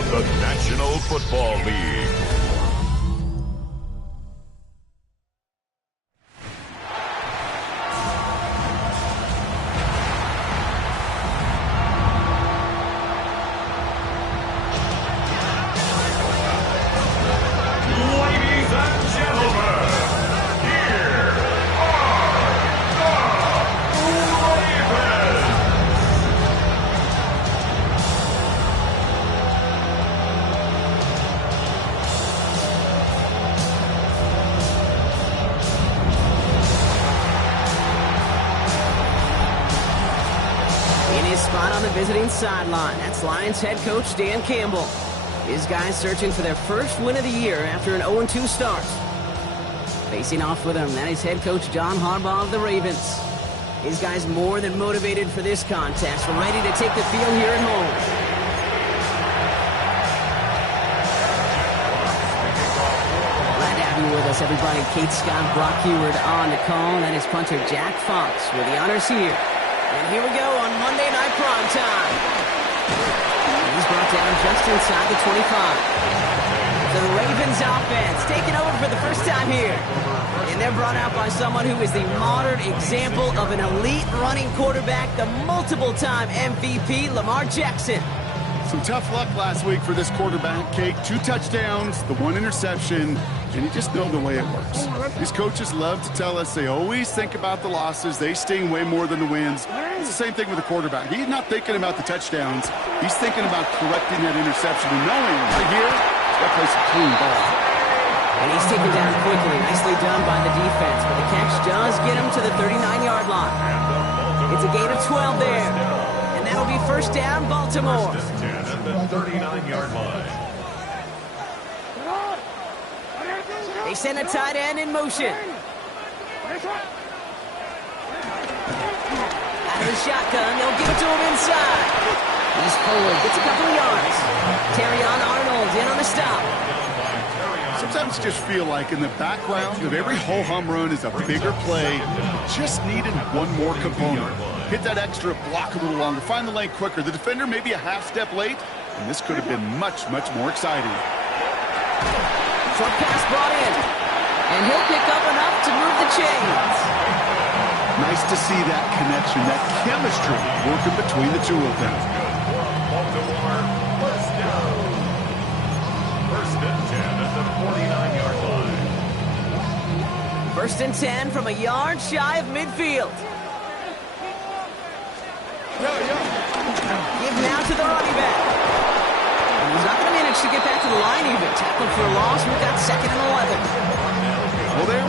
of the National Football League. Spot on the visiting sideline. That's Lions head coach Dan Campbell. His guys searching for their first win of the year after an 0-2 start. Facing off with him, that is head coach John Harbaugh of the Ravens. His guys more than motivated for this contest, ready to take the field here at home. Glad to have you with us, everybody. Kate Scott, Brock Heward on the call. That is punter Jack Fox with the honors here. And here we go on Monday Night Primetime. He's brought down just inside the 25. The Ravens offense taking over for the first time here. And they're brought out by someone who is the modern example of an elite running quarterback, the multiple-time MVP, Lamar Jackson. Some tough luck last week for this quarterback, Kate. 2 touchdowns, the 1 interception, and you just know the way it works. These coaches love to tell us they always think about the losses. They sting way more than the wins. It's the same thing with the quarterback. He's not thinking about the touchdowns. He's thinking about correcting that interception and knowing right here, he's got to play some clean ball. And he's taken down quickly. Nicely done by the defense, but the catch does get him to the 39-yard line. It's a gain of 12 there. And that'll be first down, Baltimore. At the 39-yard line. They send a tight end in motion. Out of the shotgun, they'll give it to him inside. He's forward, gets a couple of yards. Terrion Arnold in on the stop. Sometimes you just feel like in the background of every ho-hum run is a bigger play. Just needed one more component. Hit that extra block a little longer. Find the lane quicker. The defender may be a half step late, and this could have been much, much more exciting. Short pass brought in, and he'll pick up enough to move the chains. Nice to see that connection, that chemistry working between the two of them. Baltimore, first down. First and 10 at the 49-yard line. First and 10 from a yard shy of midfield. Give now to the running back. And he's not going to manage to get back to the line even. Tackled for a loss. We've got 2nd and 11. Well, they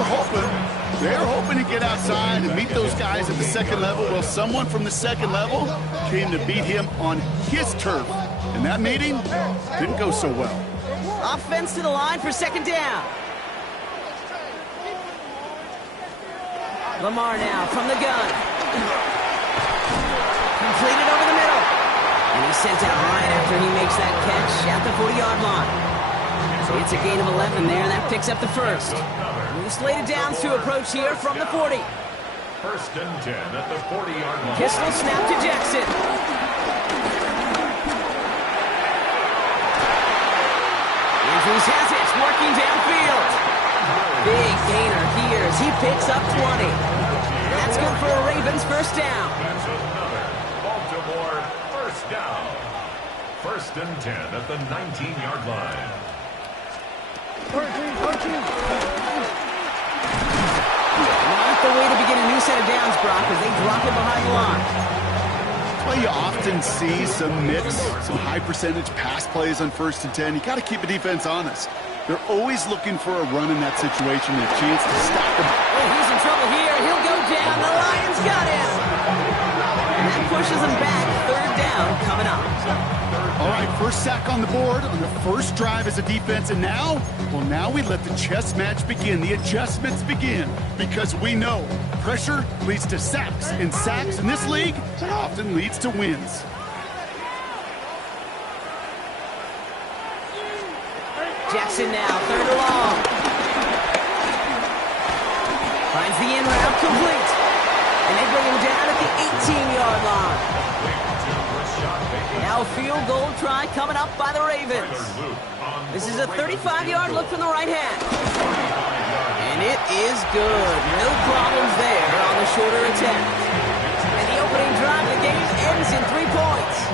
were hoping to get outside and meet those guys at the 2nd level. Well, someone from the 2nd level came to beat him on his turf. And that meeting didn't go so well. Offense to the line for 2nd down. Lamar now from the gun. Completed over the middle. And he's sent out right after he makes that catch at the 40-yard line. So it's a gain of 11 there, and that picks up the first. New slated downs to approach here from the 40. First and 10 at the 40-yard line. Pistol snap to Jackson. Andrews has it, working downfield. Big gainer here as he picks up 20. That's good for a Ravens first down. That's another Baltimore first down. First and 10 at the 19-yard line. Not the way to begin a new set of downs, Brock, as they drop it behind the line. Well, you often see some mix, some high-percentage pass plays on 1st and 10. You got to keep the defense honest. They're always looking for a run in that situation and a chance to stop them. Oh, he's in trouble here. He'll go down. The Lions got him. And that pushes him back. 3rd down coming up. All right, first sack on the board on the first drive as a defense. And now, well, now we let the chess match begin. The adjustments begin because we know pressure leads to sacks. And sacks in this league often leads to wins. Jackson now, 3rd and long. Finds the in route complete. And they bring him down at the 18-yard line. Now Now a field goal try coming up by the Ravens. This is a 35-yard look from the right hand. And it is good. No problems there on the shorter attempt. And the opening drive of the game ends in 3 points.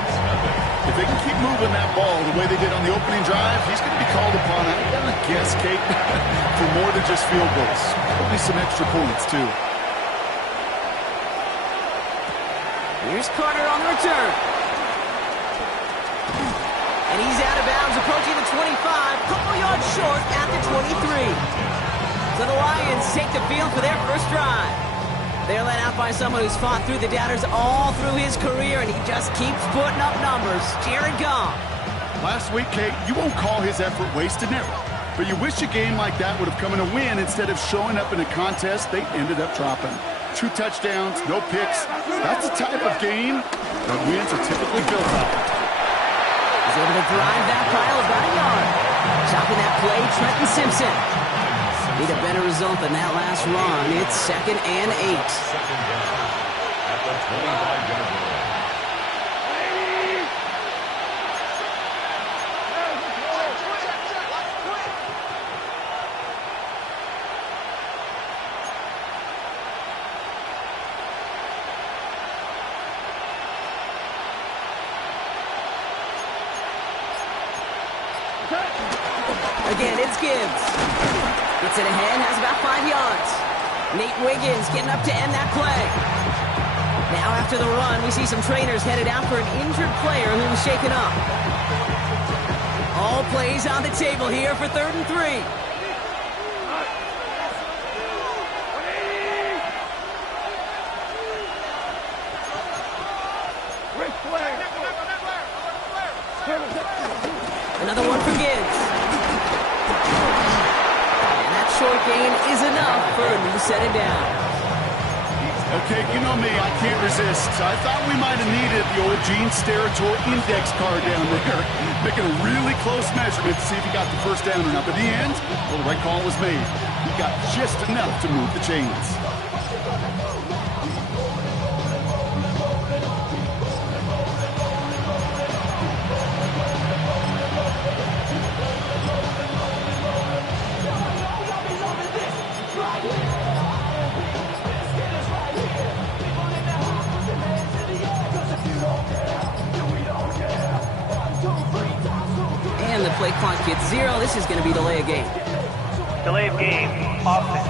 If they can keep moving that ball the way they did on the opening drive, he's going to be called upon, I'm going to guess, Kate, for more than just field goals. Probably some extra points, too. Here's Carter on the return. And he's out of bounds, approaching the 25, couple yards short at the 23. So the Lions take the field for their first drive. They're led out by someone who's fought through the doubters all through his career, and he just keeps putting up numbers. Jared Goff. Last week, Kate, you won't call his effort wasted, never. But you wish a game like that would have come in a win instead of showing up in a contest they ended up dropping. 2 touchdowns, no picks. That's the type of game that wins are typically built on. He's able to drive that pile about a yard. Chopping that play, Trenton Simpson. Need a better result than that last run. It's 2nd and 8. Second down at the 25-yard line. Again, it's Gibbs. Gets it ahead, has about 5 yards. Nate Wiggins getting up to end that play. Now after the run, we see some trainers headed out for an injured player who was shaken up. All plays on the table here for 3rd and 3. Another one for Gibbs. And that short gain is enough for a new set of downs. Okay, you know me, I can't resist. I thought we might have needed the old Gene Steratore index card down there, making a really close measurement to see if he got the first down or not. But in the end, well, the right call was made. He got just enough to move the chains. And the play clock gets 0. This is going to be delay of game. Delay of game, offense.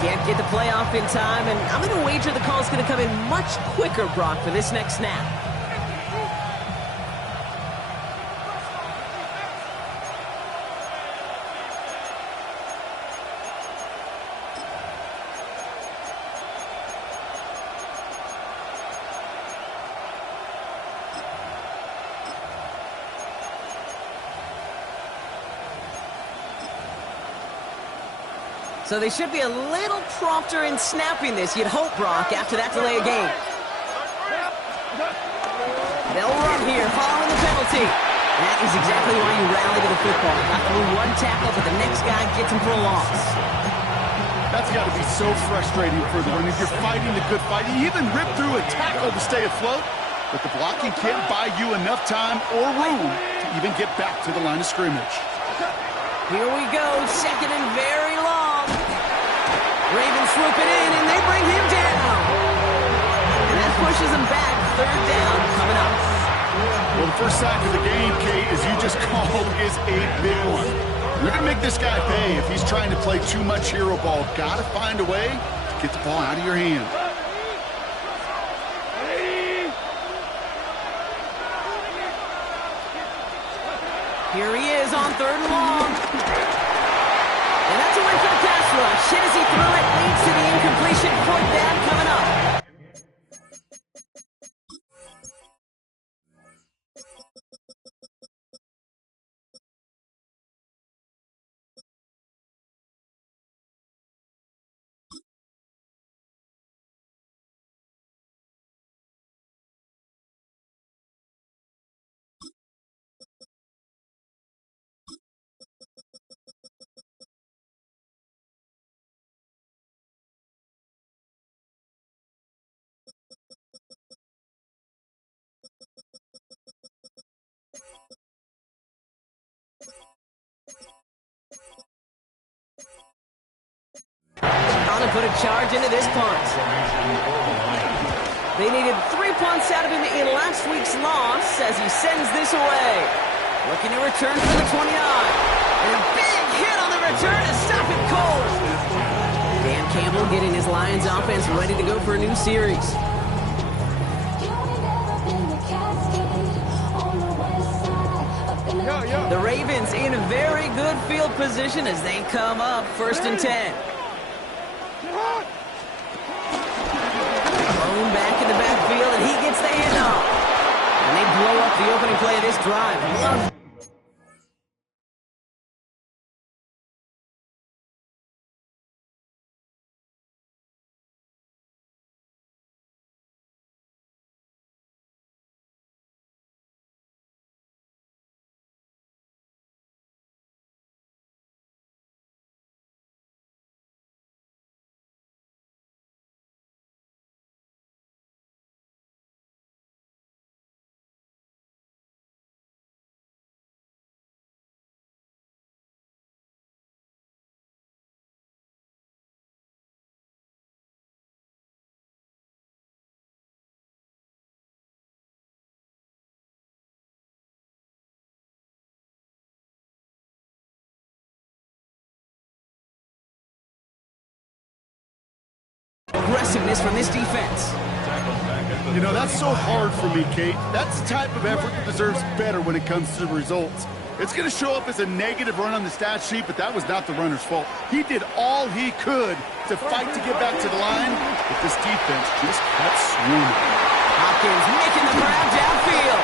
Can't get the play off in time, and I'm going to wager the call is going to come in much quicker, Brock, for this next snap. So they should be a little prompter in snapping this, you'd hope, Brock, after that delay of game. They'll run here, following the penalty. And that is exactly why you rally to the football. Got through one tackle, but the next guy gets him for a loss. That's got to be so frustrating for the run. If you're fighting the good fight, you even rip through a tackle to stay afloat, but the blocking can't buy you enough time or room to even get back to the line of scrimmage. Here we go, 2nd and very long. Ravens swoop it in, and they bring him down. And that pushes him back. 3rd down coming up. Well, the first sack of the game, Kate, as you just called, is a big one. You're going to make this guy pay if he's trying to play too much hero ball. Got to find a way to get the ball out of your hand. Here he is on 3rd and long. And that's a win for the pass rush. Hit as he threw it, leads to the incompletion. 4th down coming up. this punt. They needed 3 punts out of him in last week's loss as he sends this away. Looking to return for the 29. And a big hit on the return to stop it cold. Dan Campbell getting his Lions offense ready to go for a new series. The Ravens in a very good field position as they come up 1st and 10. Bone back in the backfield, and he gets the handoff. And they blow up the opening play of this drive. Aggressiveness from this defense. You know, that's so hard for me, Kate. That's the type of effort that deserves better when it comes to the results. It's going to show up as a negative run on the stat sheet, but that was not the runner's fault. He did all he could to fight to get back to the line, but this defense just kept swooning. Hopkins making the grab downfield.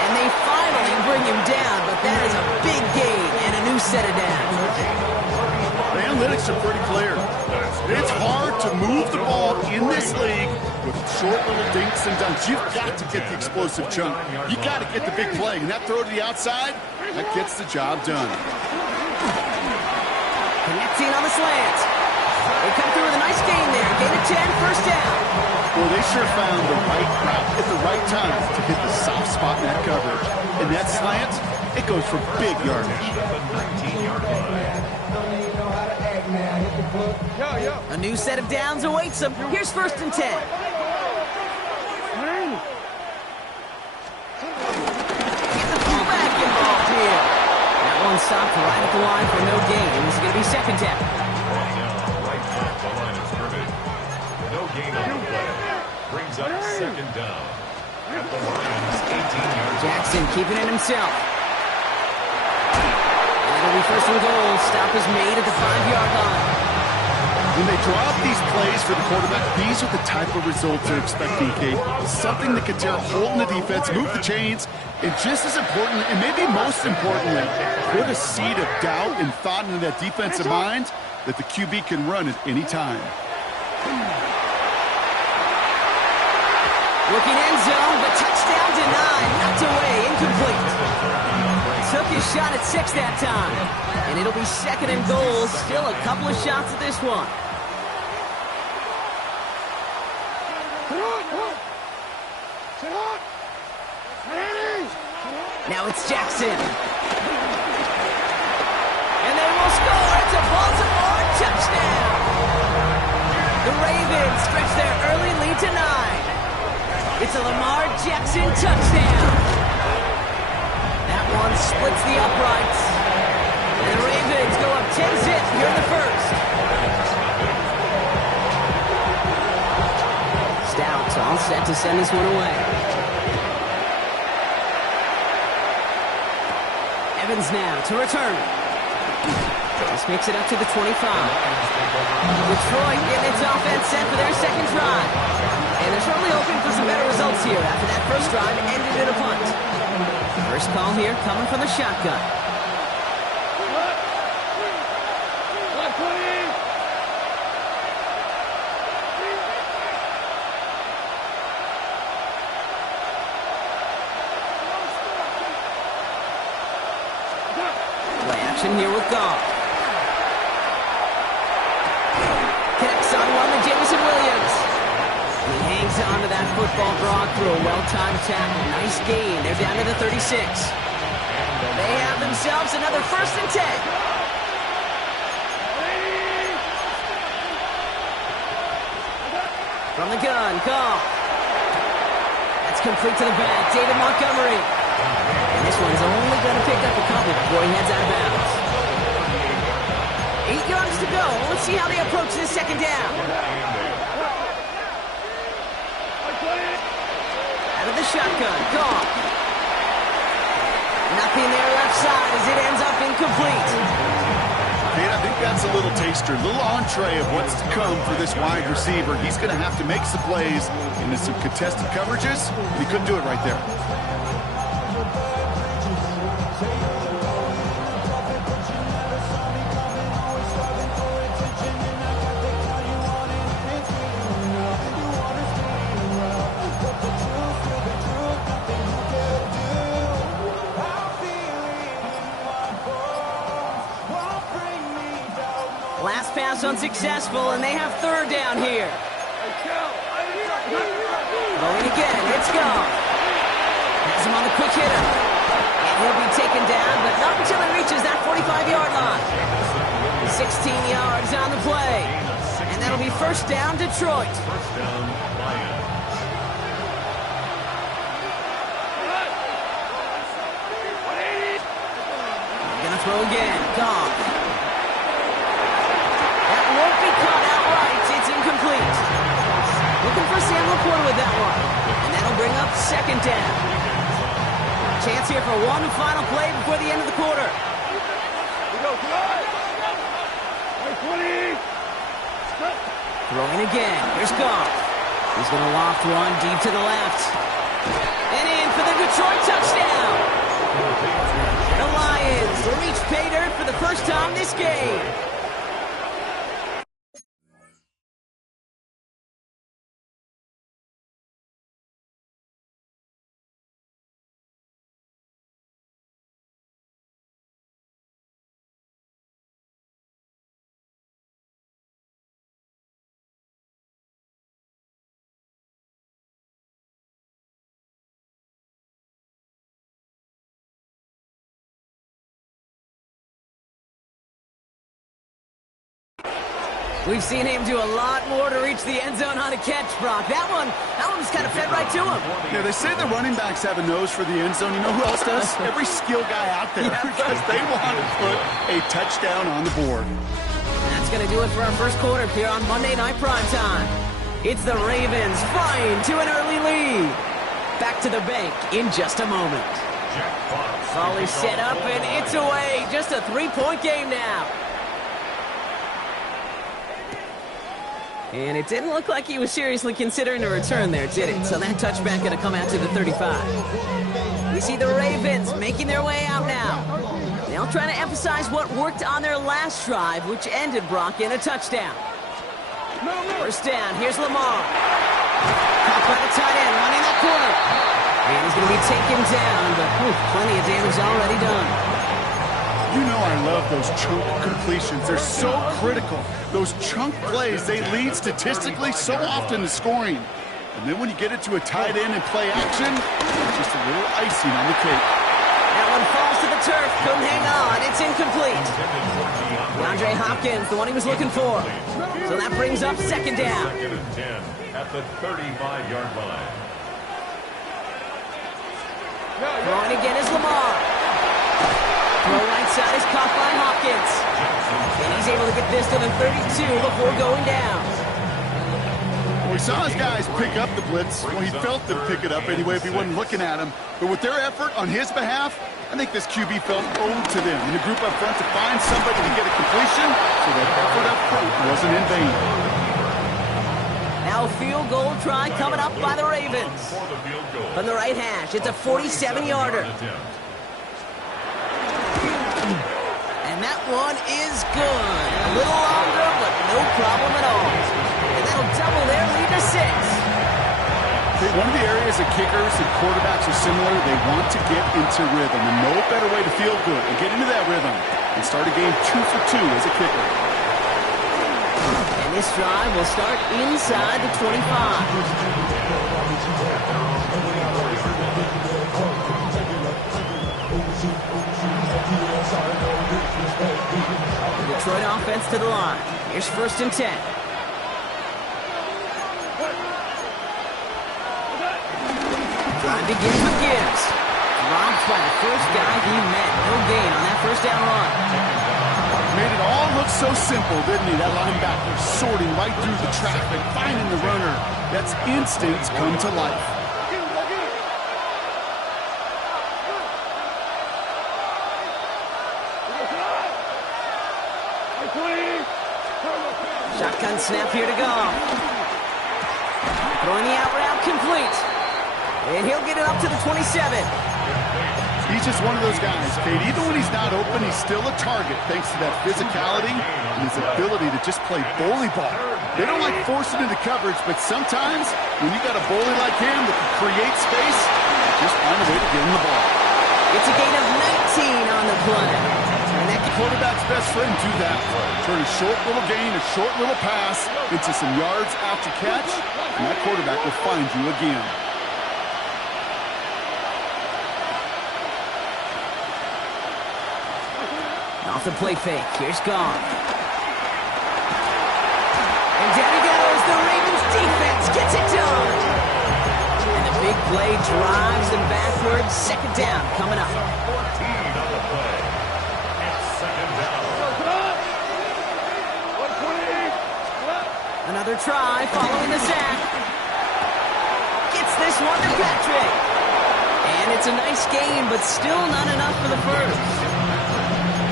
And they finally bring him down, but that is a big gain and a new set of downs. The analytics are pretty clear. It's hard to move the ball in this league with short little dinks and dunks. You've got to get the explosive chunk. You got to get the big play. And that throw to the outside, that gets the job done. Connecting on the slant. They come through with a nice gain there. Gain of 10, 1st down. Well, they sure found the right route at the right time to hit the soft spot in that coverage. And that slant, it goes for big yardage. A new set of downs awaits them. Here's 1st and 10. Get the fullback involved here. That one stopped right at the line for no gain. This is going to be 2nd down. Right at the line of scrimmage. No gain on the play. Brings up 2nd down. At the Lions, 18 yards. Jackson keeping it himself. And it'll be 1st and goal. Stop is made at the 5-yard line. When they draw up these plays for the quarterback, these are the type of results they're expecting, Kate. Something that can tear a hole in the defense, move the chains, and just as important, and maybe most importantly, put a seed of doubt and thought into that defensive mind that the QB can run at any time. Looking end zone, but touchdown denied. Knocked away, incomplete. Took his shot at 6 that time. And it'll be 2nd and goal. Still a couple of shots at this one. Now it's Jackson. And they will score. It's a Baltimore touchdown. The Ravens stretch their early lead to 9. It's a Lamar Jackson touchdown. That one splits the uprights. And the Ravens go up 10-zip here in the 1st. Stout all set to send this one away. Evans now to return. This makes it up to the 25. Detroit getting its offense set for their 2nd drive. And they're certainly hoping for some better results here after that 1st drive ended in a punt. First call here coming from the shotgun. Play action here with Goff. Connects on one to Jameson Williams. He hangs on to that football Brock through a well-timed tackle. Nice gain. They're down to the 36. They have themselves another 1st and 10. From the gun, Goff. That's complete to the back. David Montgomery. And this one's only going to pick up a couple before he heads out of bounds. 8 yards to go. Let's see how they approach this second down. Out of the shotgun, Goff. Nothing there left side as it ends up incomplete. Kate, I think that's a little taster, a little entree of what's to come for this wide receiver. He's going to have to make some plays into some contested coverages, and he couldn't do it right there. Last pass unsuccessful, and they have third down here. Going again, it's gone. Has him on the quick hitter. And he'll be taken down, but not until he reaches that 45-yard line. 16 yards on the play. And that'll be first down, Detroit. First down, Lions. Gonna throw again. Goff. That won't be caught outright. It's incomplete. Looking for Sam Laporta with that one. And that'll bring up second down. Chance here for one final play before the end of the quarter. Throwing again. Here's Goff. He's going to loft one deep to the left. And in for the Detroit touchdown. The Lions reach pay dirt for the first time this game. We've seen him do a lot more to reach the end zone on a catch, Brock. That one was kind of fed right to him. Yeah, they say the running backs have a nose for the end zone. You know who else does? Every skill guy out there, because they want to put a touchdown on the board. That's going to do it for our first quarter here on Monday Night Primetime. It's the Ravens flying to an early lead. Back to the bank in just a moment. Volley set up, and it's away. Just a 3-point game now. And it didn't look like he was seriously considering a return there, did it? So that touchback going to come out to the 35. We see the Ravens making their way out now. They'll try to emphasize what worked on their last drive, which ended, Brock, in a touchdown. First down, here's Lamar. Caught by the tight end, running that corner. And he's going to be taken down, but plenty of damage already done. You know I love those chunk completions. They're so critical. Those chunk plays, they lead statistically so often to scoring. And then when you get it to a tight end and play action, just a little icing on the cake. That one falls to the turf. Couldn't hang on. It's incomplete. DeAndre Hopkins, the one he was looking for. So that brings up second down. Second and 10 at the 35-yard line. Throwing again is Lamar. Throw right side is caught by Hopkins. And he's able to get this to the 32 before going down. Well, we saw his guys pick up the blitz. Well, he felt them pick it up anyway if he wasn't looking at him. But with their effort on his behalf, I think this QB felt owed to them in the group up front to find somebody to get a completion, so that effort up front wasn't in vain. Now a field goal try coming up by the Ravens. From the right hash, it's a 47-yarder. And that one is good. A little longer, but no problem at all. And that'll double their lead to 6. One of the areas that kickers and quarterbacks are similar, they want to get into rhythm. And no better way to feel good and get into that rhythm and start a game 2 for 2 as a kicker. And this drive will start inside the 25. Detroit offense to the line. Here's first and 10. begins with Gibbs. Dropped by the first guy he met. No gain on that first down run. Made it all look so simple, didn't he? That linebacker sorting right through the traffic, finding the runner. That's instincts come to life. Shotgun snap here to go. Throwing the out route complete. And he'll get it up to the 27. He's just one of those guys, Kate. Even when he's not open, he's still a target thanks to that physicality and his ability to just play bully ball. They don't like forcing into coverage, but sometimes when you got a bully like him that can create space, just find a way to get him the ball. It's a gain of 19 on the play. And that quarterback's best friend do that. Turn a short little gain, a short little pass into some yards after catch, and that quarterback will find you again. Off the play fake. Here's Goff. And down he goes. The Ravens defense gets it done. And the big play drives them backwards. Second down coming up. 14 on the play. It's second down. Another try following the sack. Gets this one to Patrick. And it's a nice game, but still not enough for the first.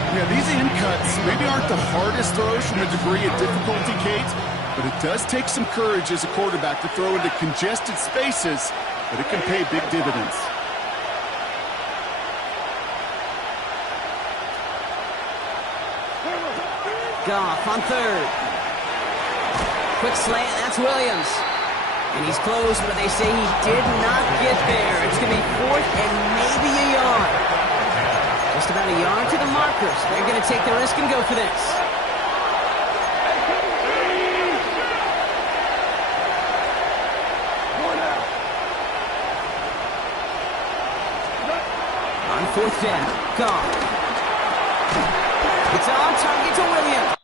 Yeah, these in cuts maybe aren't the hardest throws from a degree of difficulty, Kate, but it does take some courage as a quarterback to throw into congested spaces, but it can pay big dividends. Goff on third. Quick slant, that's Williams. And he's close, but they say he did not get there. It's going to be fourth and maybe a yard. Just about a yard to the markers. They're going to take the risk and go for this. On fourth down, Goff. It's on target to Williams.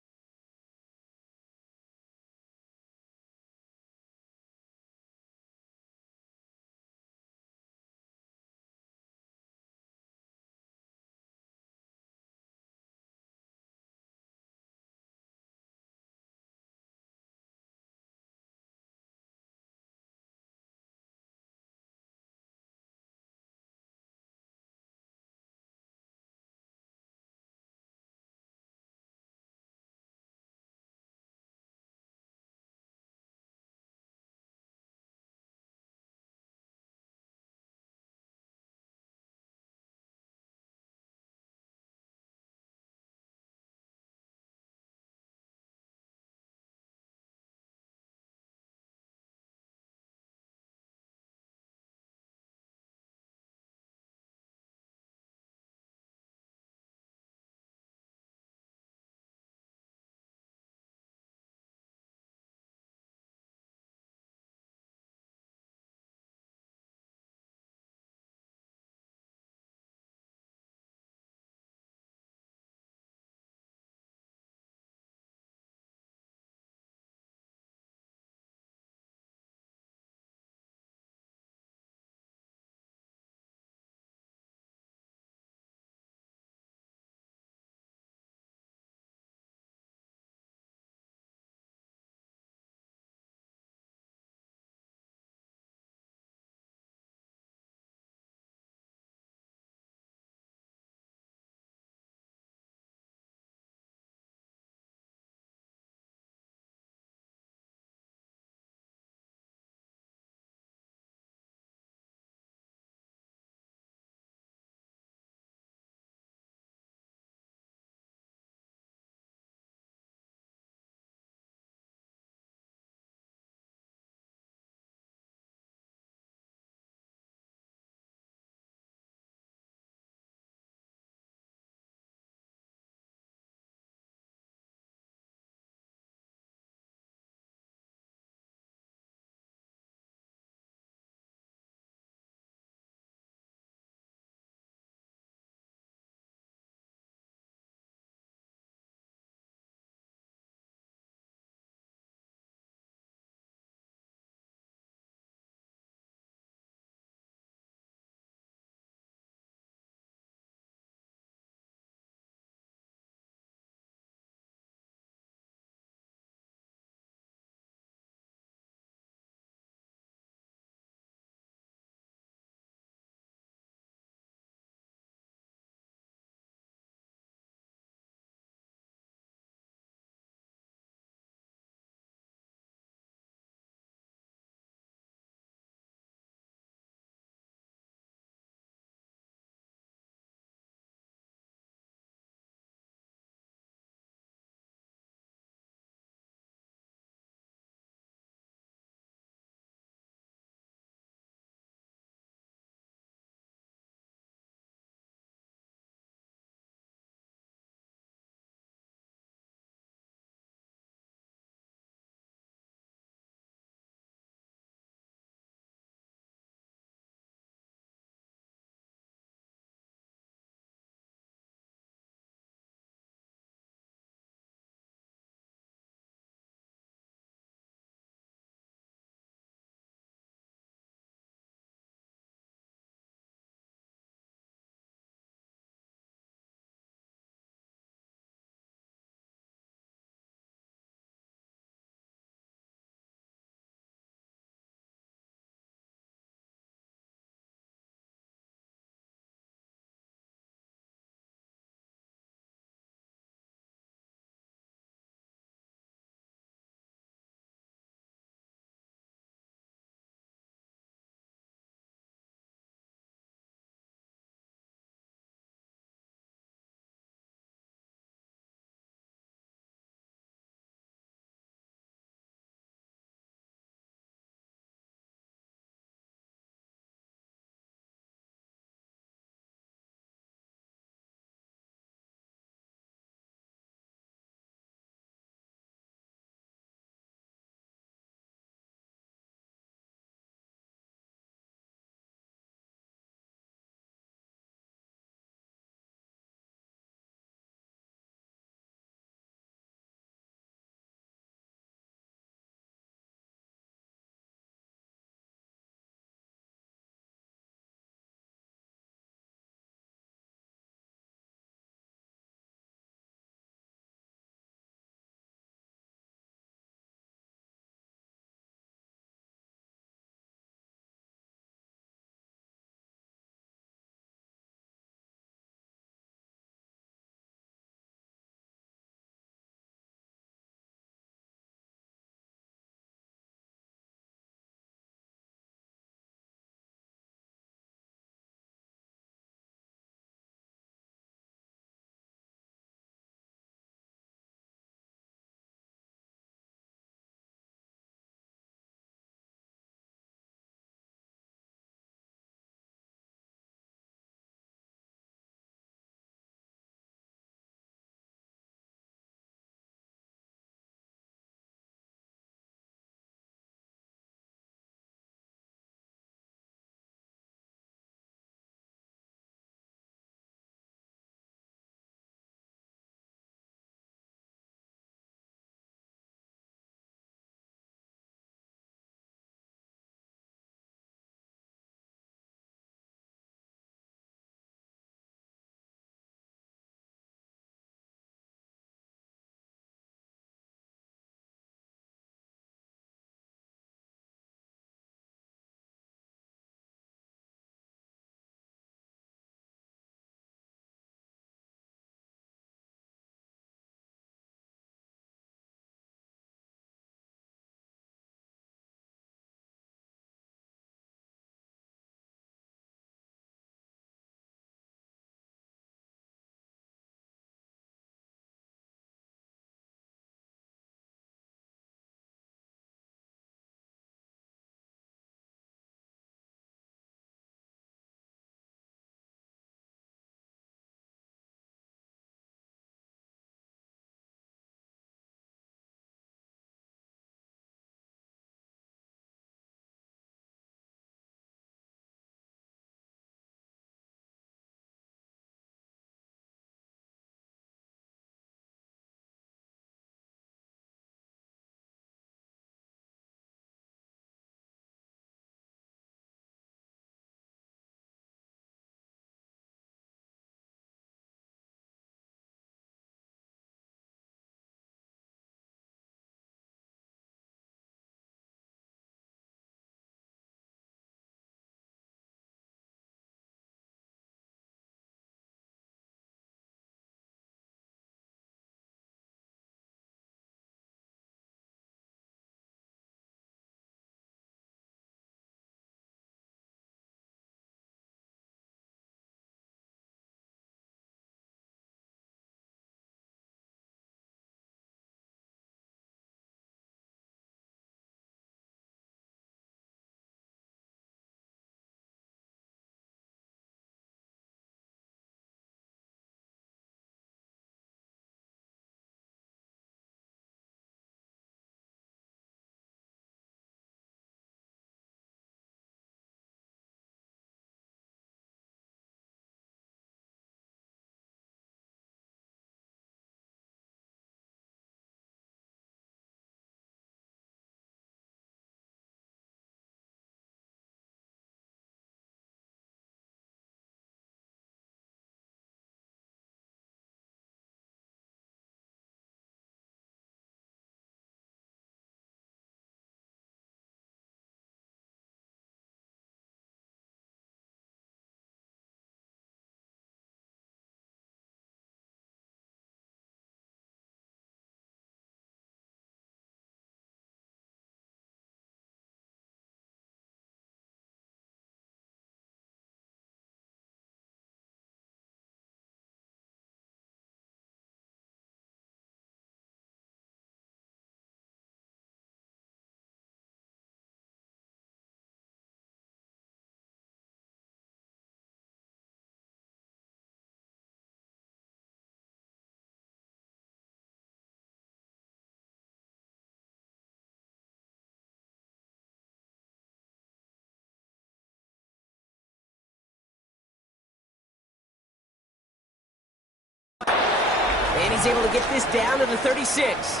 And he's able to get this down to the 36.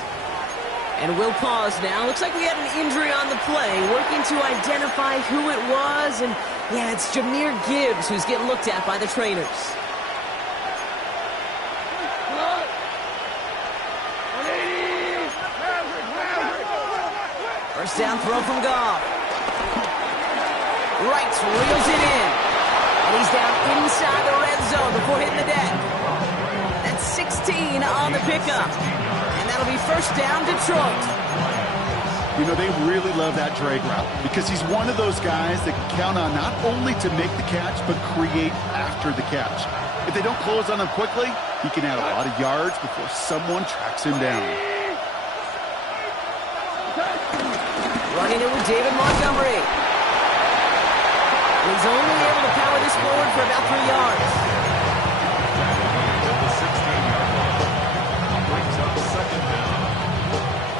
And we'll pause now. Looks like we had an injury on the play. Working to identify who it was. And yeah, it's Jahmyr Gibbs who's getting looked at by the trainers. First down throw from Goff. Right, reels it in. And he's down inside the red zone before hitting the deck. That's 16 on the pickup. And that'll be first down, Detroit. You know, they really love that drag route because he's one of those guys that can count on not only to make the catch, but create after the catch. If they don't close on him quickly, he can add a lot of yards before someone tracks him down. Running it with David Montgomery. And he's only able to power this forward for about 3 yards.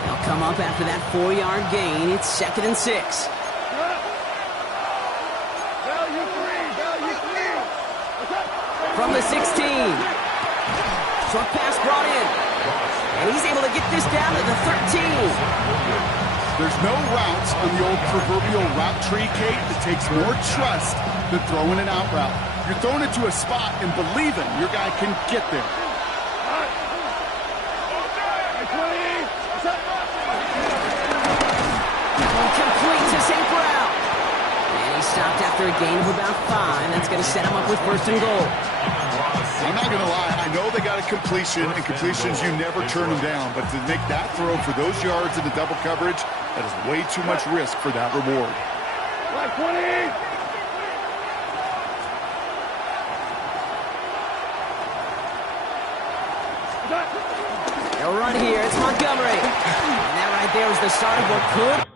They'll come up after that 4-yard gain. It's 2nd and 6. From the 16. Short pass brought in. And he's able to get this down to the 13. There's no routes on the old proverbial route tree, Kate, that takes more trust than throwing an out route. You're throwing it to a spot and believing your guy can get there. Complete to St. Brown. And he stopped after a gain of about 5. That's going to set him up with 1st and goal. I'm not going to lie. I know they got a completion, and completions, you never turn them down. But to make that throw for those yards in the double coverage, that is way too much risk for that reward. Like 20! They'll run here. It's Montgomery. And that right there is the start of what could